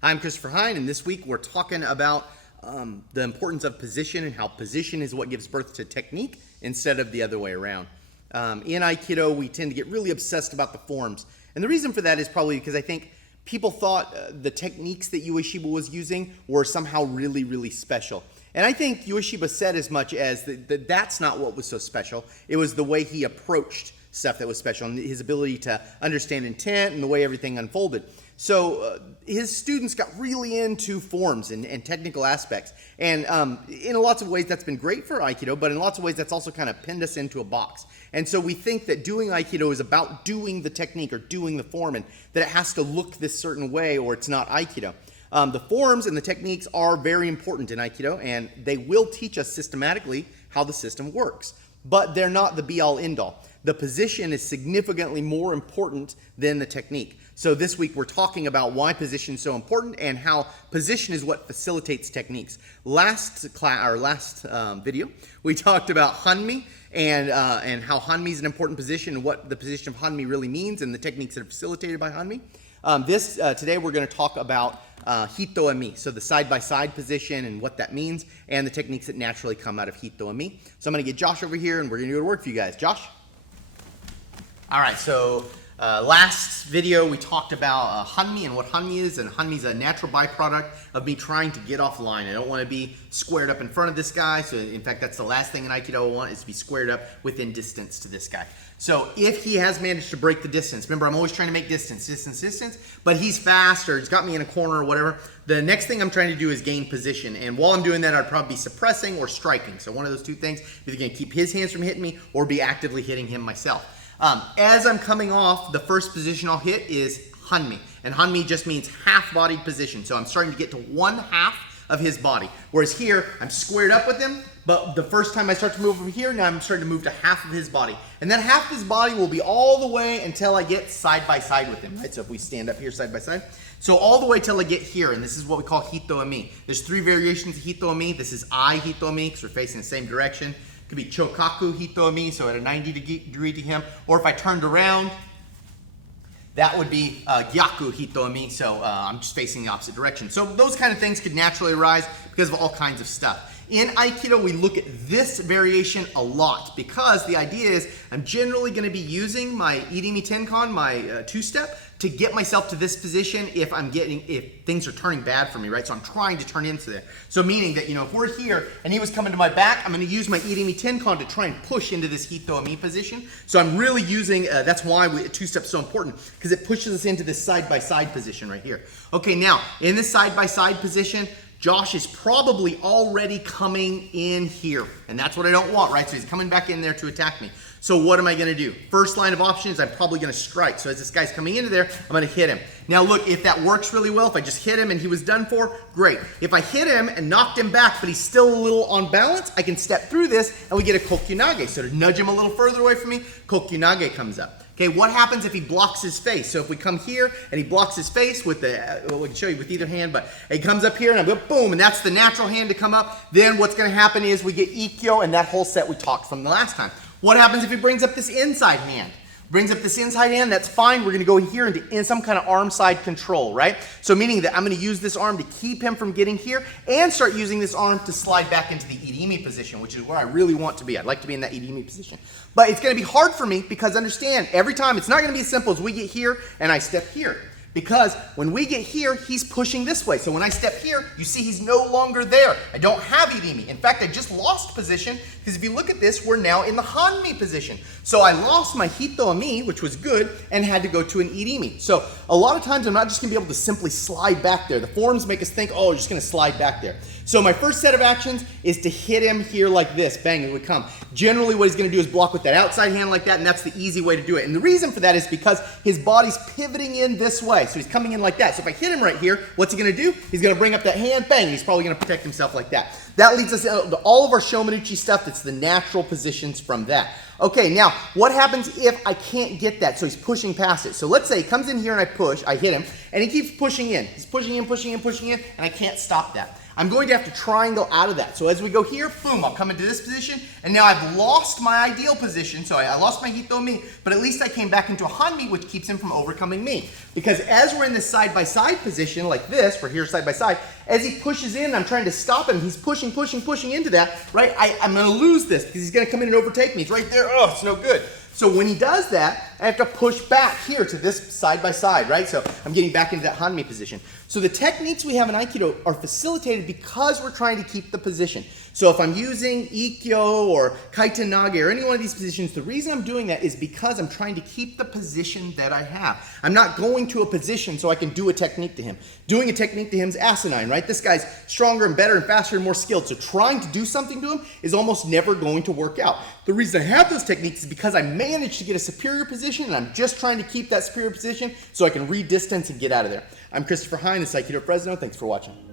I'm Christopher Hine, and this week we're talking about the importance of position and how position is what gives birth to technique instead of the other way around. In Aikido, we tend to get really obsessed about the forms. And the reason for that is probably because I think people thought the techniques that Ueshiba was using were somehow really, really special. And I think Ueshiba said as much as that's not what was so special. It was the way he approached stuff that was special, and his ability to understand intent and the way everything unfolded. So his students got really into forms and technical aspects. And in lots of ways that's been great for Aikido, but in lots of ways that's also kind of pinned us into a box. And so we think that doing Aikido is about doing the technique or doing the form, and that it has to look this certain way or it's not Aikido. The forms and the techniques are very important in Aikido, and they will teach us systematically how the system works. But they're not the be-all, end-all. The position is significantly more important than the technique. So this week we're talking about why position is so important and how position is what facilitates techniques. Last video, we talked about Hanmi and how Hanmi is an important position and what the position of Hanmi really means and the techniques that are facilitated by Hanmi. Today we're going to talk about Hitoemi, so the side-by-side position and what that means, and the techniques that naturally come out of Hitoemi. So I'm going to get Josh over here, and we're going to do the work for you guys. Josh? All right, so last video we talked about Hanmi and what Hanmi is, and Hanmi is a natural byproduct of me trying to get offline. I don't want to be squared up in front of this guy, so in fact that's the last thing in Aikido I want is to be squared up within distance to this guy. So if he has managed to break the distance, remember I'm always trying to make distance, but he's fast or he's got me in a corner or whatever, the next thing I'm trying to do is gain position. And while I'm doing that, I'd probably be suppressing or striking. So one of those two things, either going to keep his hands from hitting me or be actively hitting him myself. As I'm coming off, the first position I'll hit is Hanmi. And Hanmi just means half-bodied position. So I'm starting to get to one half of his body. Whereas here, I'm squared up with him, but the first time I start to move over here, now I'm starting to move to half of his body. And that half of his body will be all the way until I get side by side with him, right? So if we stand up here side by side. So all the way till I get here, and this is what we call Hitoemi. There's three variations of Hitoemi. This is I Hitoemi, because we're facing the same direction. It could be Chokaku Hitoemi, so at a 90 degree to him. Or if I turned around, that would be Gyaku Hitoemi, so I'm just facing the opposite direction. So those kind of things could naturally arise because of all kinds of stuff. In Aikido, we look at this variation a lot because the idea is I'm generally going to be using my Irimi Tenkan, my two-step, to get myself to this position if things are turning bad for me, right? So I'm trying to turn into there. So meaning that, if we're here and he was coming to my back, I'm going to use my Irimi Tenkan to try and push into this Hitoemi position. So I'm really using, that's why two-step is so important, because it pushes us into this side-by-side position right here. Okay, now, in this side-by-side position, Josh is probably already coming in here, and that's what I don't want, right? So he's coming back in there to attack me. So what am I going to do? First line of options, I'm probably going to strike. So as this guy's coming into there, I'm going to hit him. Now look, if that works really well, if I just hit him and he was done for, great. If I hit him and knocked him back, but he's still a little on balance, I can step through this and we get a Kokyunage. So to nudge him a little further away from me, Kokyunage comes up. Okay, what happens if he blocks his face? So if we come here and he blocks his face with we can show you with either hand, but he comes up here and I go boom, and that's the natural hand to come up. Then what's going to happen is we get Ikkyo and that whole set we talked from the last time. What happens if he brings up this inside hand? Brings up this inside hand, that's fine. We're going to go in here into some kind of arm side control, right? So meaning that I'm going to use this arm to keep him from getting here and start using this arm to slide back into the Irimi position, which is where I really want to be. I'd like to be in that Irimi position. But it's going to be hard for me because understand, every time it's not going to be as simple as we get here and I step here. Because when we get here, he's pushing this way. So when I step here, you see he's no longer there. I don't have Irimi. In fact, I just lost position because if you look at this, we're now in the Hanmi position. So I lost my Hitoemi, which was good, and had to go to an Irimi. So a lot of times I'm not just going to be able to simply slide back there. The forms make us think, oh, you're just going to slide back there. So my first set of actions is to hit him here like this. Bang, it would come. Generally what he's going to do is block with that outside hand like that, and that's the easy way to do it. And the reason for that is because his body's pivoting in this way. So he's coming in like that. So if I hit him right here, what's he going to do? He's going to bring up that hand, bang, he's probably going to protect himself like that. That leads us to all of our Shomanuchi stuff. That's the natural positions from that. Okay, now what happens if I can't get that? So he's pushing past it. So let's say he comes in here and I hit him, and he keeps pushing in. He's pushing in, pushing in, pushing in, and I can't stop that. I'm going to have to triangle out of that. So as we go here, boom, I'll come into this position, and now I've lost my ideal position. So I lost my Hitoemi, but at least I came back into a Hanmi, which keeps him from overcoming me. Because as we're in this side-by-side position like this, we're here side-by-side, as he pushes in, I'm trying to stop him, he's pushing, pushing, pushing into that, right? I'm gonna lose this because he's gonna come in and overtake me. He's right there, oh, it's no good. So when he does that, I have to push back here to this side-by-side, right? So I'm getting back into that Hanmi position. So the techniques we have in Aikido are facilitated because we're trying to keep the position. So if I'm using Ikkyo or Kaitenage or any one of these positions, the reason I'm doing that is because I'm trying to keep the position that I have. I'm not going to a position so I can do a technique to him. Doing a technique to him is asinine, right? This guy's stronger and better and faster and more skilled. So trying to do something to him is almost never going to work out. The reason I have those techniques is because I managed to get a superior position and I'm just trying to keep that superior position so I can re-distance and get out of there. I'm Christopher Hine, the Aikido Fresno. Thanks for watching.